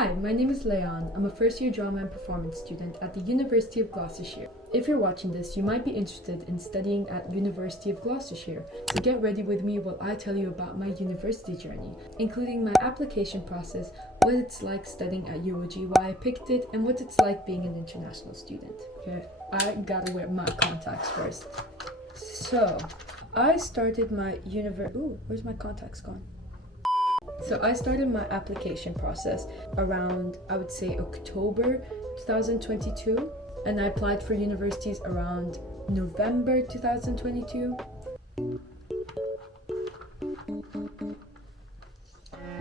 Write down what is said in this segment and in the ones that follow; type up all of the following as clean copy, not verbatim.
Hi, my name is Layan. I'm a first-year drama and performance student at the University of Gloucestershire. If you're watching this, you might be interested in studying at University of Gloucestershire. So get ready with me while I tell you about my university journey, including my application process, what it's like studying at UoG, why I picked it, and what it's like being an international student. Okay, I gotta wear my contacts first. So, I started my where's my contacts gone? So I started my application process around, I would say, October 2022, and I applied for universities around November 2022.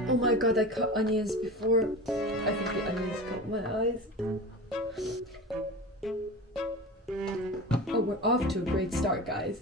Oh my god, I cut onions before. I think the onions cut my eyes. Oh, we're off to a great start, guys.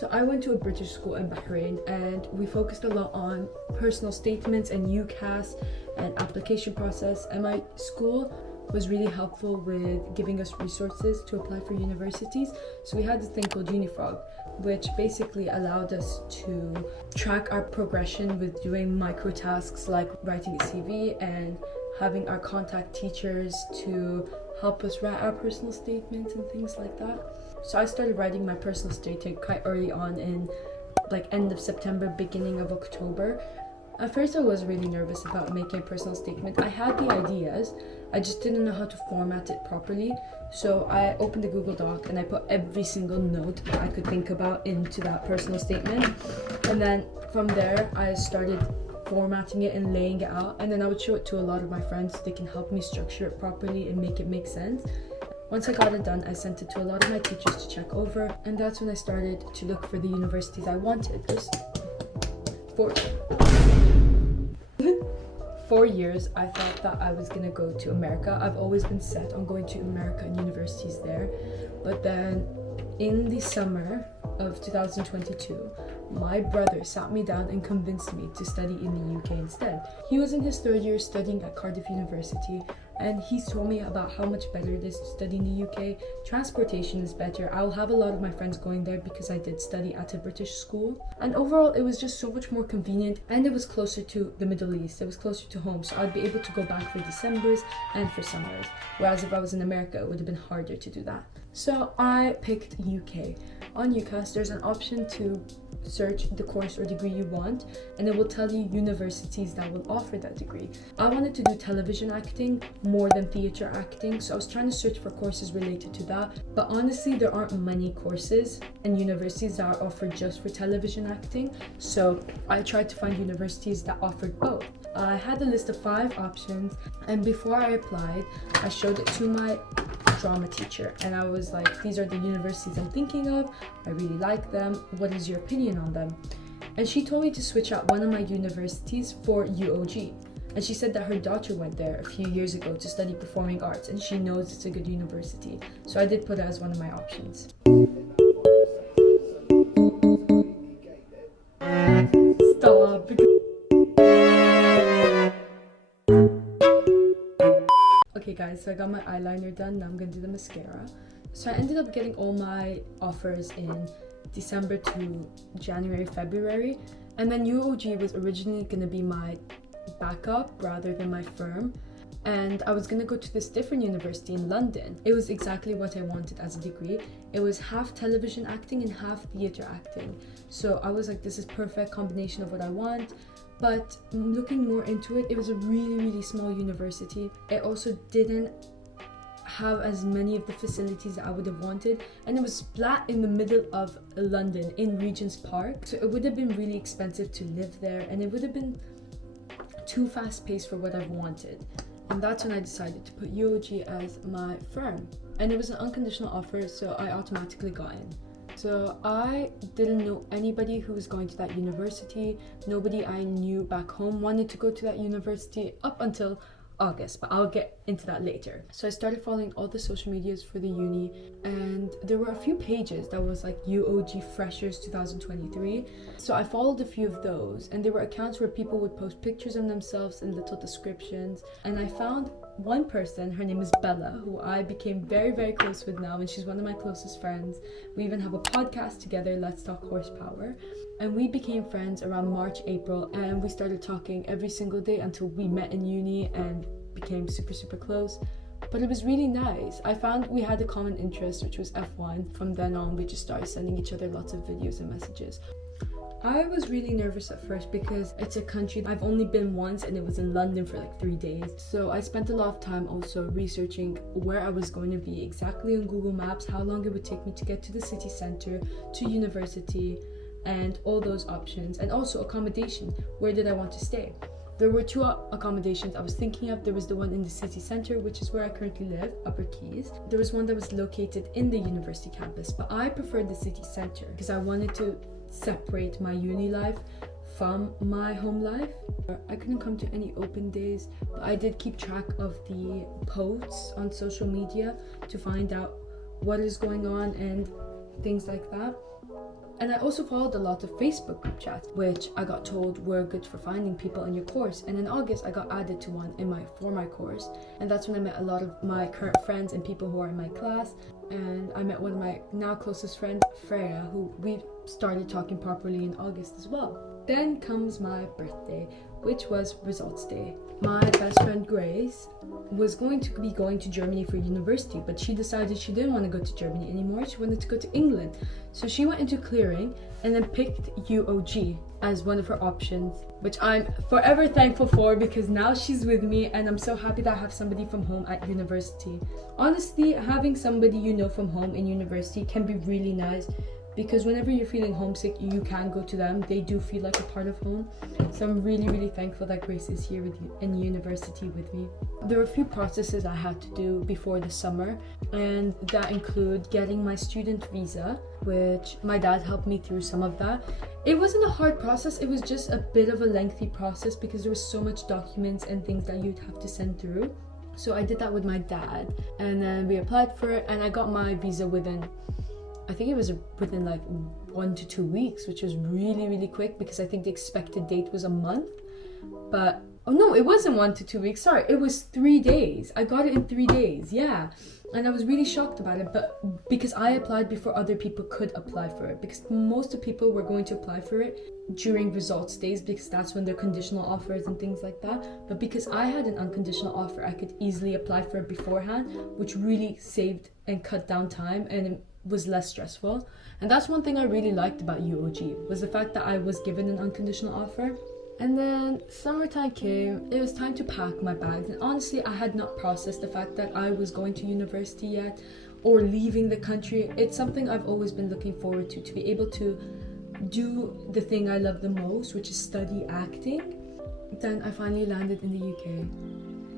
So I went to a British school in Bahrain, and we focused a lot on personal statements and UCAS and application process, and my school was really helpful with giving us resources to apply for universities. So we had this thing called Unifrog, which basically allowed us to track our progression with doing micro tasks like writing a CV and having our contact teachers to help us write our personal statements and things like that. So I started writing my personal statement quite early on in end of September, beginning of October. At first I was really nervous about making a personal statement. I had the ideas, I just didn't know how to format it properly. So I opened the Google Doc and I put every single note that I could think about into that personal statement. And then from there I started formatting it and laying it out, and then I would show it to a lot of my friends so they can help me structure it properly and make it make sense. Once I got it done, I sent it to a lot of my teachers to check over, and that's when I started to look for the universities I wanted. There's 4 years I thought that I was gonna go to America. I've always been set on going to America and universities there, but then in the summer of 2022, my brother sat me down and convinced me to study in the UK instead. He was in his third year studying at Cardiff University, and he told me about how much better it is to study in the UK. Transportation is better. I'll have a lot of my friends going there because I did study at a British school. And overall, it was just so much more convenient, and it was closer to the Middle East. It was closer to home, so I'd be able to go back for Decembers and for summers. Whereas if I was in America, it would have been harder to do that. So I picked UK. On UCAS, there's an option to search the course or degree you want, and it will tell you universities that will offer that degree. I wanted to do television acting more than theatre acting, so I was trying to search for courses related to that, but honestly there aren't many courses and universities that are offered just for television acting, so I tried to find universities that offered both. I had a list of 5 options, and before I applied I showed it to my drama teacher, and I was like, these are the universities I'm thinking of, I really like them, what is your opinion on them? And she told me to switch out one of my universities for UoG, and she said that her daughter went there a few years ago to study performing arts, and she knows it's a good university, so I did put it as one of my options. Stop. Okay guys, so I got my eyeliner done, now I'm gonna do the mascara. So I ended up getting all my offers in December to January, February, and then UoG was originally gonna be my backup rather than my firm, and I was gonna go to this different university in London. It was exactly what I wanted as a degree. It was half television acting and half theatre acting. So I was like, this is perfect combination of what I want. But looking more into it, it was a really small university. It also didn't have as many of the facilities that I would have wanted, and it was flat in the middle of London in Regent's Park, so it would have been really expensive to live there, and it would have been too fast-paced for what I've wanted. And that's when I decided to put UoG as my firm, and it was an unconditional offer, so I automatically got in. So I didn't know anybody who was going to that university. Nobody I knew back home wanted to go to that university up until August, but I'll get into that later. So I started following all the social medias for the uni, and there were a few pages that was like UoG Freshers 2023. So I followed a few of those, and there were accounts where people would post pictures of themselves and little descriptions, and I found one person, her name is Bella, who I became very, very close with now, and she's one of my closest friends. We even have a podcast together, Let's Talk Horsepower, and we became friends around March, April, and we started talking every single day until we met in uni and became super, super close. But it was really nice. I found we had a common interest, which was F1. From then on, we just started sending each other lots of videos and messages. I was really nervous at first because it's a country I've only been once, and it was in London for like 3 days. So I spent a lot of time also researching where I was going to be exactly on Google Maps, how long it would take me to get to the city centre, to university, and all those options. And also accommodation. Where did I want to stay? There were 2 accommodations I was thinking of. There was the one in the city centre, which is where I currently live, Upper Keys. There was one that was located in the university campus, but I preferred the city centre because I wanted to separate my uni life from my home life. I couldn't come to any open days, but I did keep track of the posts on social media to find out what is going on and things like that. And I also followed a lot of Facebook group chats, which I got told were good for finding people in your course. And in August, I got added to one for my course. And that's when I met a lot of my current friends and people who are in my class. And I met one of my now closest friends, Freya, who we started talking properly in August as well. Then comes my birthday, which was results day. My best friend Grace was going to be going to Germany for university, but she decided she didn't want to go to Germany anymore. She wanted to go to England. So she went into clearing and then picked UoG as one of her options, which I'm forever thankful for because now she's with me, and I'm so happy that I have somebody from home at university. Honestly, having somebody you know from home in university can be really nice, because whenever you're feeling homesick, you can go to them. They do feel like a part of home. So I'm really, really thankful that Grace is here with you in university with me. There were a few processes I had to do before the summer, and that include getting my student visa, which my dad helped me through some of that. It wasn't a hard process, it was just a bit of a lengthy process because there was so much documents and things that you'd have to send through. So I did that with my dad, and then we applied for it, and I got my visa within like 1 to 2 weeks, which was really, really quick because I think the expected date was a month. But, oh no, it wasn't 1 to 2 weeks, sorry, it was 3 days. I got it in 3 days, yeah. And I was really shocked about it, but because I applied before other people could apply for it, because most of people were going to apply for it during results days because that's when there are conditional offers and things like that. But because I had an unconditional offer, I could easily apply for it beforehand, which really saved and cut down time, and it was less stressful. And that's one thing I really liked about UoG, was the fact that I was given an unconditional offer. And then summertime came, it was time to pack my bags, and honestly I had not processed the fact that I was going to university yet or leaving the country. It's something I've always been looking forward to be able to do the thing I love the most, which is study acting. Then I finally landed in the UK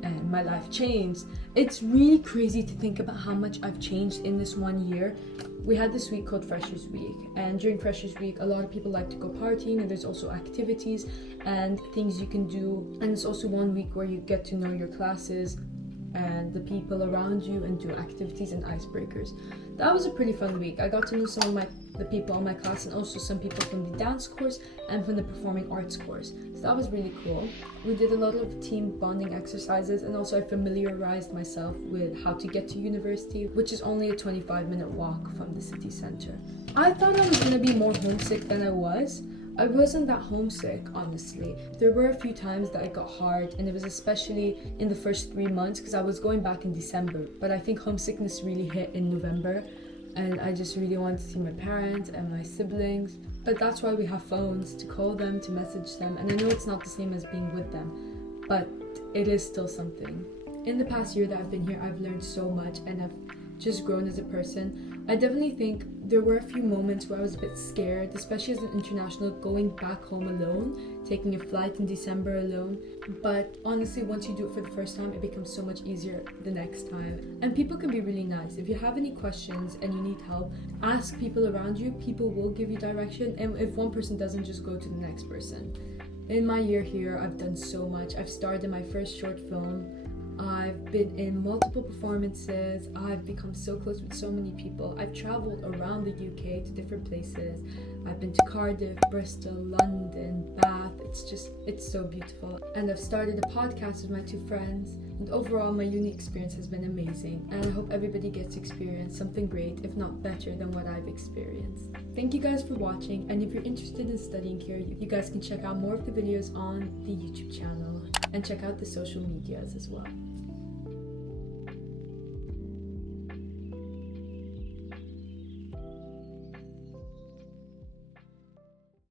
and my life changed. It's really crazy to think about how much I've changed in this 1 year. We had this week called Freshers Week, and during Freshers Week a lot of people like to go partying, and there's also activities and things you can do, and it's also 1 week where you get to know your classes and the people around you and do activities and icebreakers. That was a pretty fun week. I got to know some of the people in my class, and also some people from the dance course and from the performing arts course. So that was really cool. We did a lot of team bonding exercises, and also I familiarized myself with how to get to university, which is only a 25-minute walk from the city center. I thought I was going to be more homesick than I was. I wasn't that homesick, honestly. There were a few times that it got hard, and it was especially in the first 3 months because I was going back in December, but I think homesickness really hit in November, and I just really wanted to see my parents and my siblings. But that's why we have phones, to call them, to message them, and I know it's not the same as being with them, but it is still something. In the past year that I've been here, I've learned so much, and I've just grown as a person. I definitely think there were a few moments where I was a bit scared, especially as an international, going back home alone, taking a flight in December alone. But honestly, once you do it for the first time, it becomes so much easier the next time. And people can be really nice. If you have any questions and you need help, ask people around you. People will give you direction, and if one person doesn't, just go to the next person. In my year here, I've done so much. I've starred in my first short film. I've been in multiple performances. I've become so close with so many people. I've traveled around the UK to different places. I've been to Cardiff, Bristol, London, Bath, it's so beautiful. And I've started a podcast with my 2 friends, and overall my uni experience has been amazing, and I hope everybody gets to experience something great, if not better than what I've experienced. Thank you guys for watching, and if you're interested in studying here, you guys can check out more of the videos on the YouTube channel and check out the social medias as well.